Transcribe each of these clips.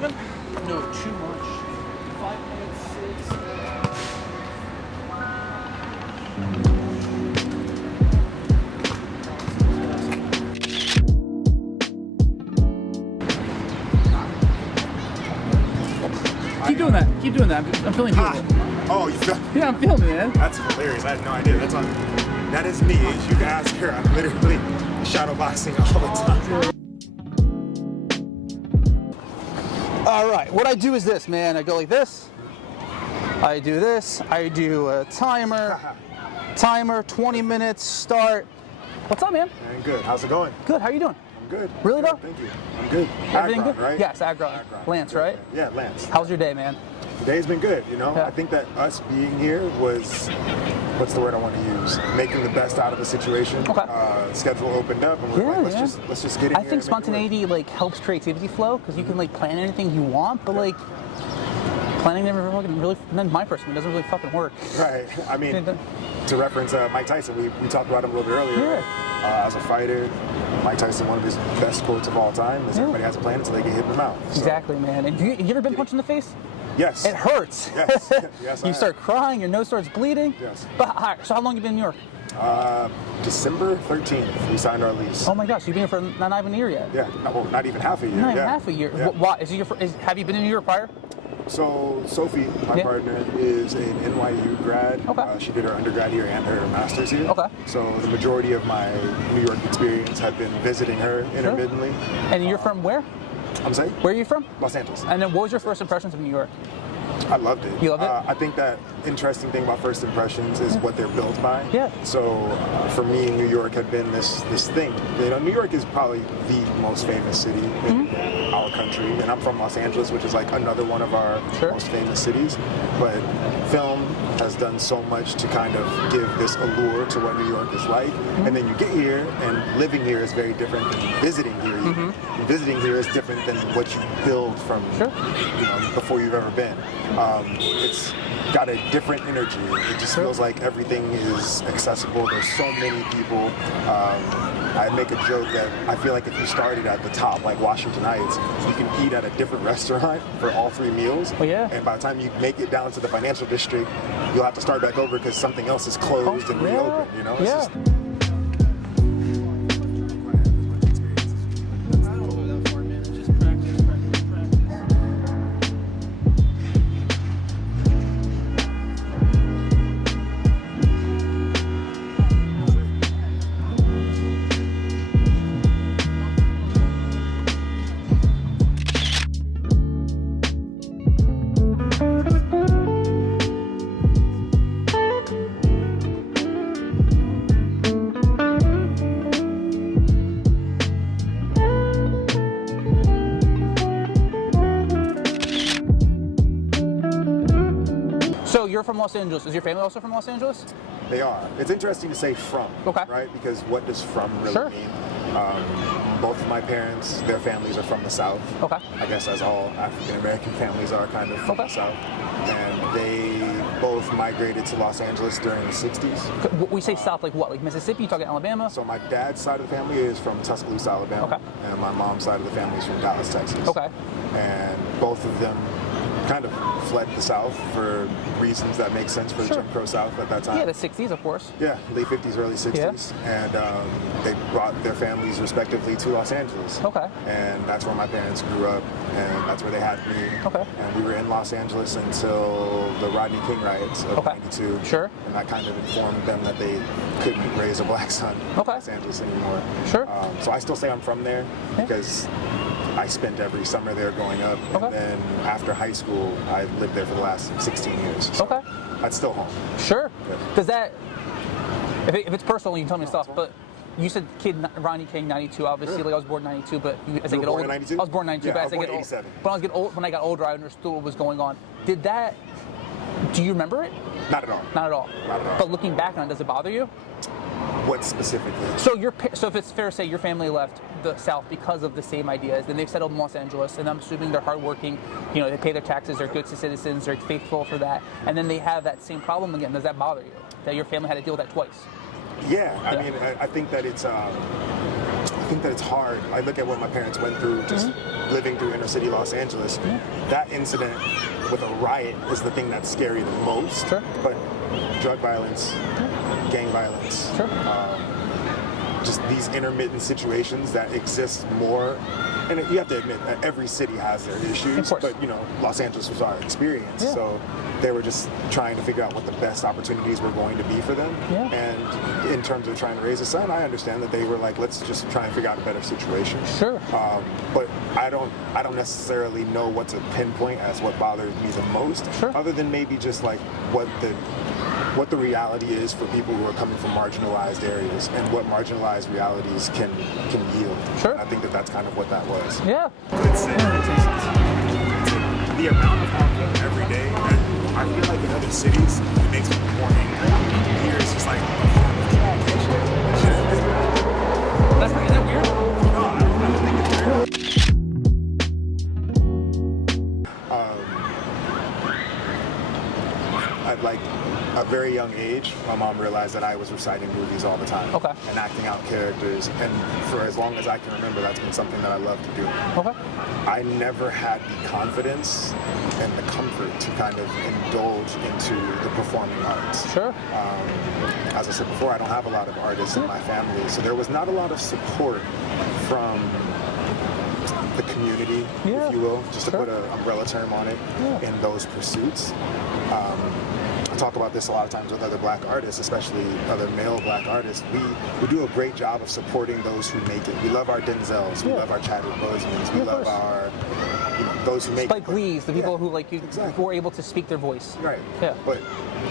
7? No, too much. 5 minutes, 6. Keep doing that. Keep doing that. I'm feeling good. Oh, you feel? Yeah, I'm feeling it, man. That's hilarious. I had no idea. That is me. As you can ask her, I'm literally shadowboxing all the time. All right, what I do is this, man. I go like this. I do this. I do a timer. Timer, 20 minutes, start. What's up, man? Man, good. How's it going? Good. How are you doing? I'm good. Really, good, though? Thank you. I'm good. Everything Agron, good? right? Yes, Agron. Lance, right? Yeah, Lance. How's your day, man? Today's been good, you know? Yeah. I think that us being here was, what's the word I want to use? Making the best out of the situation. Okay. Schedule opened up and we're like, let's just get in I here think and make it work. spontaneity like helps creativity flow because you can like plan anything you want, but like planning never fucking really, not my person, it doesn't really fucking work. Right. I mean, to reference Mike Tyson, we talked about him a little bit earlier. Yeah. As a fighter, Mike Tyson, one of his best quotes of all time is everybody has a plan until they get hit in the mouth. So. Exactly, man. And you ever been punched in the face? Yes. It hurts. Yes. Yes. You start crying, your nose starts bleeding. Yes. But so how long you been in New York? December 13th, we signed our lease. Oh my gosh, you've been here for not even a year yet. Yeah. Well, not even half a year. Not even half a year. Yeah. Why? Have you been in New York prior? So Sophie, my partner, is an NYU grad. Okay. She did her undergrad here and her master's here. Okay. So the majority of my New York experience have been visiting her intermittently. And you're from where? I'm saying? Where are you from? Los Angeles. And then what was your first impressions of New York? I loved it. You loved it? I think that interesting thing about first impressions is what they're built by. Yeah. So for me, New York had been this thing. You know, New York is probably the most famous city in our country, and I'm from Los Angeles, which is like another one of our most famous cities. But film has done so much to kind of give this allure to what New York is like, and then you get here, and living here is very different than visiting here. And visiting here is different than what you build from, you know, before you've ever been. It's got a different energy. It just feels like everything is accessible. There's so many people. I make a joke that I feel like if you started at the top, like Washington Heights, you can eat at a different restaurant for all 3 meals. Oh, yeah. And by the time you make it down to the financial district, you'll have to start back over because something else is closed and reopened. You know? It's just, So you're from Los Angeles. Is your family also from Los Angeles? They are. It's interesting to say from, right? Because what does from really mean? Both of my parents, their families are from the South. Okay. I guess as all African American families are kind of from the South. And they both migrated to Los Angeles during the 60s. We say South, like what? Like Mississippi? You talking Alabama? So my dad's side of the family is from Tuscaloosa, Alabama. Okay. And my mom's side of the family is from Dallas, Texas. Okay. And both of them kind of fled the South for reasons that make sense for the Jim Crow South at that time. Yeah, the 60s, of course. Yeah, late 50s, early 60s. Yeah. And they brought their families respectively to Los Angeles. Okay. And that's where my parents grew up, and that's where they had me. Okay. And we were in Los Angeles until the Rodney King riots of '92. Sure. And that kind of informed them that they couldn't raise a black son in Los Angeles anymore. Sure. So I still say I'm from there because I spent every summer there growing up, and then after high school, I lived there for the last 16 years. So that's still home. Sure. Does that, if it's personal, you can tell me stuff, but you said Rodney King, 92, obviously, like I was born 92, but as I get older, I was born 92, but as I get older, when I got older, I understood what was going on. Do you remember it? Not at all. Not at all. Not at all. But looking back on it, does it bother you? What specifically? So if it's fair to say your family left the South because of the same ideas, then they've settled in Los Angeles, and I'm assuming they're hardworking, you know, they pay their taxes, they're good citizens, they're faithful for that, and then they have that same problem again. Does that bother you? That your family had to deal with that twice? Yeah. I mean, I think that it's think that it's hard. I look at what my parents went through just living through inner city Los Angeles. That incident with a riot is the thing that's scary the most. Sure. But drug violence, gang violence, just these intermittent situations that exist more. And you have to admit that every city has their issues, but you know, Los Angeles was our experience, so they were just trying to figure out what the best opportunities were going to be for them. And in terms of trying to raise a son, I understand that they were like, let's just try and figure out a better situation. Sure. But I don't necessarily know what to pinpoint as what bothers me the most, other than maybe just like what the reality is for people who are coming from marginalized areas and what marginalized realities can yield. Sure. And I think that that's kind of what that was. Yeah. The amount of honking every day, I feel like in other cities, it makes me more angry. Here it's just like a form of communication. Is that weird? No, I don't think it's weird. At like a very young age, my mom realized that I was reciting movies all the time and acting out characters, and for as long as I can remember, that's been something that I love to do. I never had the confidence and the comfort to kind of indulge into the performing arts. As I said before, I don't have a lot of artists in my family, so there was not a lot of support from the community, if you will, just to put an umbrella term on it, in those pursuits. I talk about this a lot of times with other black artists, especially other male black artists. We do a great job of supporting those who make it. We love our Denzels, we love our Chadwick Bosemans, we love our, those who make Spike Lee's, the people who like you, who are able to speak their voice. But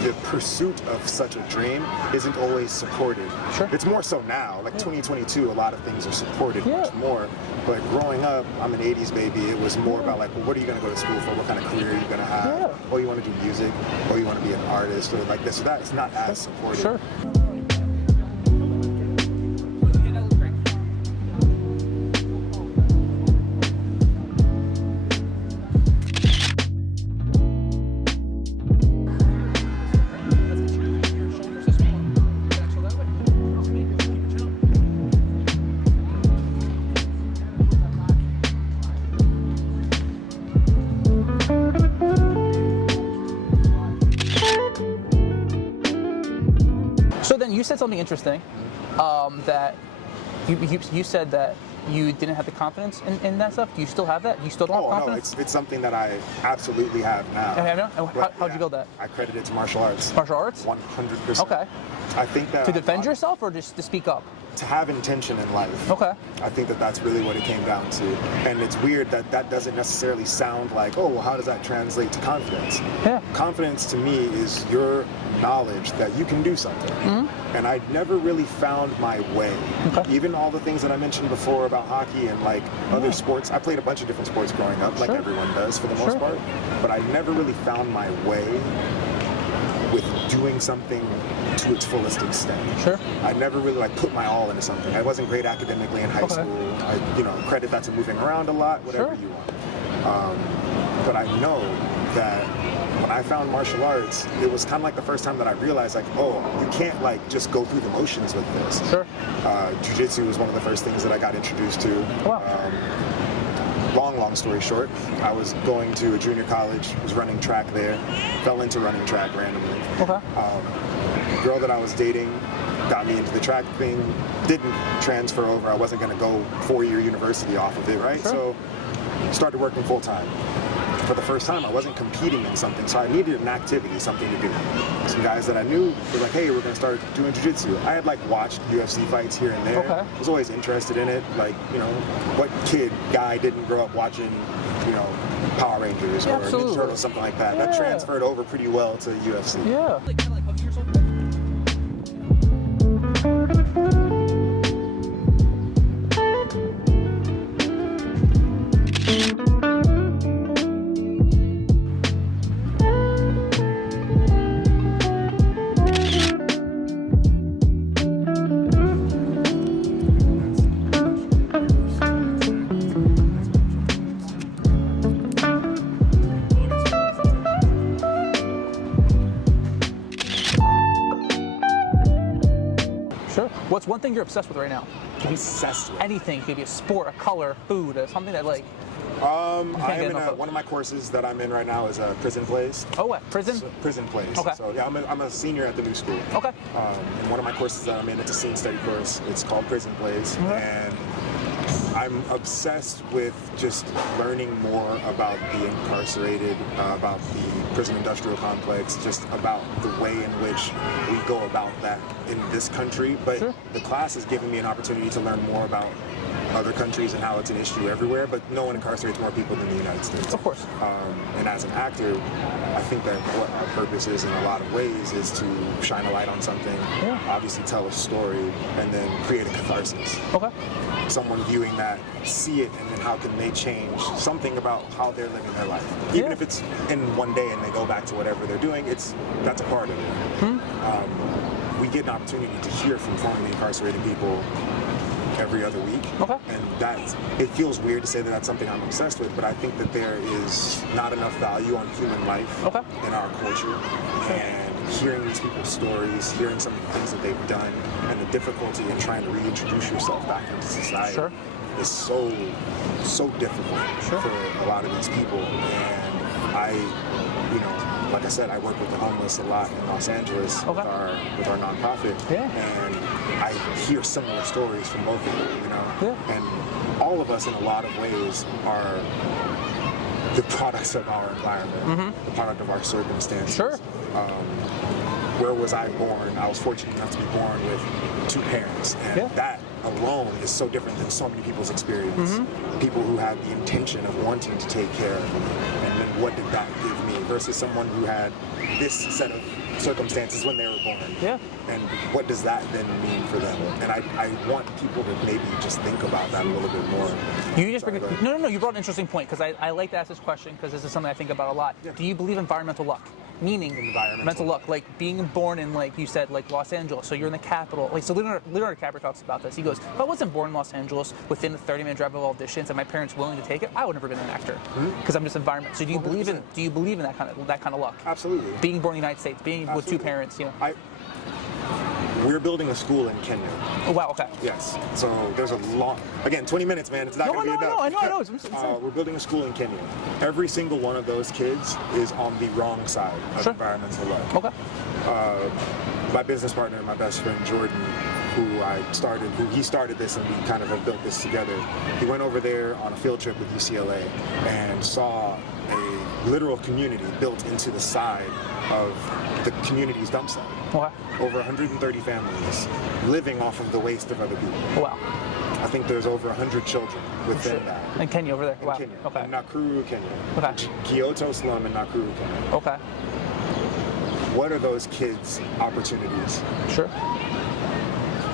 the pursuit of such a dream isn't always supported. It's more so now, like 2022, a lot of things are supported much more. But growing up, I'm an 80s baby, it was more about like, well, what are you going to go to school for? What kind of career are you going to have? Oh, you want to do music? Oh, you want to be an artist? Or like this or that. It's not as supported. So then you said something interesting, that you said that you didn't have the confidence in that stuff. Do you still have that? You still don't have confidence? No, it's something that I absolutely have now. How'd you build that? I credit it to martial arts. Martial arts? 100%. Okay. I think that to defend yourself or just to speak up? To have intention in life. I think that that's really what it came down to. And it's weird that that doesn't necessarily sound like, oh, well, how does that translate to confidence? Confidence to me is your knowledge that you can do something. And I never really found my way. Even all the things that I mentioned before about hockey and like other sports, I played a bunch of different sports growing up, like everyone does for the most part, but I never really found my way with doing something to its fullest extent. I never really like put my all into something. I wasn't great academically in high school. I credit that to moving around a lot, whatever you want. But I know that when I found martial arts, it was kind of like the first time that I realized, like, oh, you can't like just go through the motions with this. Jiu-jitsu was one of the first things that I got introduced to. Long story short, I was going to a junior college, was running track there, fell into running track randomly. Girl that I was dating got me into the track thing, didn't transfer over. I wasn't going to go 4-year university off of it, right? So started working full time. For the first time, I wasn't competing in something, so I needed an activity, something to do. Some guys that I knew were like, hey, we're going to start doing jiu-jitsu. I had like watched UFC fights here and there. Was always interested in it. Like, what guy didn't grow up watching, Power Rangers or Ninja Turtles, something like that. That transferred over pretty well to UFC. thing you're obsessed with right now? Obsessed with? Anything. It could be a sport, a color, food, something that like... I am in one of my courses that I'm in right now is prison plays. Oh, what? Prison? So, prison plays. Okay. So yeah, I'm a senior at the new school. Okay. And one of my courses that I'm in, it's a scene study course. It's called Prison Plays, and I'm obsessed with just learning more about the incarcerated, about the prison industrial complex, just about the way in which we go about that in this country. But the class is giving me an opportunity to learn more about other countries and how it's an issue everywhere, but no one incarcerates more people than the United States. Of course. And as an actor, I think that what our purpose is in a lot of ways is to shine a light on something, obviously tell a story, and then create a catharsis. Okay. Someone viewing that, see it, and then how can they change something about how they're living their life. Even if it's in one day and they go back to whatever they're doing, that's a part of it. We get an opportunity to hear from formerly incarcerated people every other week. Okay. And it feels weird to say that that's something I'm obsessed with, but I think that there is not enough value on human life in our culture. And hearing these people's stories, hearing some of the things that they've done, and the difficulty in trying to reintroduce yourself back into society is so difficult for a lot of these people. And like I said, I work with the homeless a lot in Los Angeles with our nonprofit, and I hear similar stories from both of them, and all of us in a lot of ways are the products of our environment, the product of our circumstances. Where was I born? I was fortunate enough to be born with two parents, and that alone is so different than so many people's experience. People who had the intention of wanting to take care of me, and then what did that give me versus someone who had this set of circumstances when they were born. And what does that then mean for them? And I want people to maybe just think about that a little bit more. You brought an interesting point, because I like to ask this question because this is something I think about a lot. Do you believe in environmental luck? Meaning environmental luck, like being born in, like you said, like Los Angeles, so you're in the capital. Like, so Leonardo DiCaprio talks about this. He goes, if I wasn't born in Los Angeles within a 30-minute drive of auditions and my parents willing to take it, I would never have been an actor, because I'm just environment. So do you believe in that kind of luck? Absolutely. Being born in the United States, being with two parents, We're building a school in Kenya. Oh, wow, okay. Yes. So there's a long, again, 20 minutes, man. It's not going to be enough. I know. We're building a school in Kenya. Every single one of those kids is on the wrong side of environmental luck. Okay. My business partner, my best friend, Jordan, he started this, and we kind of have built this together. He went over there on a field trip with UCLA and saw a literal community built into the side of the community's dump site. Over 130 families living off of the waste of other people. Wow. I think there's over 100 children within that. In Kenya over there? In Kenya. Okay. In Nakuru, Kenya. Okay. Kyoto slum in Nakuru, Kenya. Okay. What are those kids' opportunities?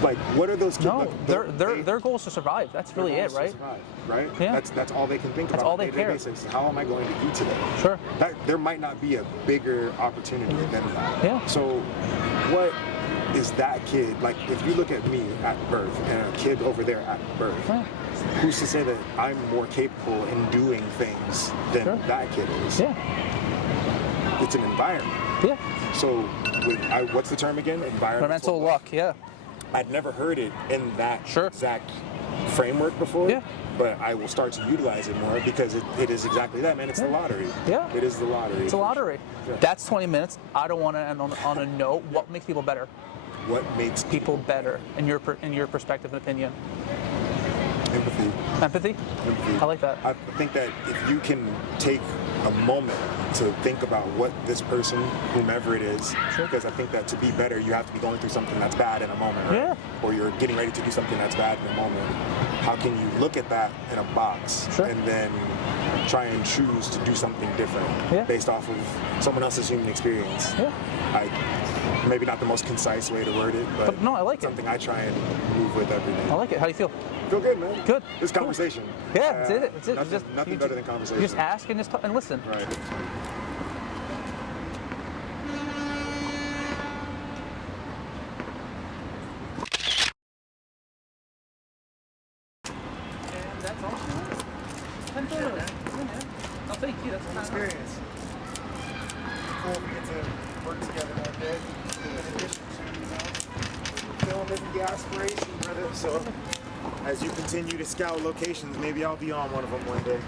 Like, what are those kids? No, their goal is to survive. That's really it, right? Survive, right? Yeah. That's all they can think about. That's all they care. Basis. How am I going to eat today? There might not be a bigger opportunity than that. Yeah. So, what is that kid like? If you look at me at birth and a kid over there at birth, who's to say that I'm more capable in doing things than that kid is? Yeah. It's an environment. Yeah. So, what's the term again? Environmental luck. Yeah. I'd never heard it in that exact framework before, but I will start to utilize it more because it is exactly that, man. It's the lottery. Yeah. It is the lottery. It's a lottery. Yeah. That's 20 minutes. I don't want to end on a note. What makes people better? What makes people better in your perspective and opinion? Empathy. Empathy? I like that. I think that if you can take a moment to think about what this person, whomever it is, because I think that to be better, you have to be going through something that's bad in a moment, right? Yeah. Or you're getting ready to do something that's bad in a moment. How can you look at that in a box and then try and choose to do something different based off of someone else's human experience? Yeah. Maybe not the most concise way to word it, but no, I like something I try and move with every day. I like it. How do you feel? Feel good, man. Good. This conversation. Yeah, that's it. That's it. Nothing better than conversation. You just ask and and listen. Right. And that's all. Oh, thank you. That's an experience. Cool. We get to work together one day. In addition to, film is the aspiration, brother. So as you continue to scout locations, maybe I'll be on one of them one day.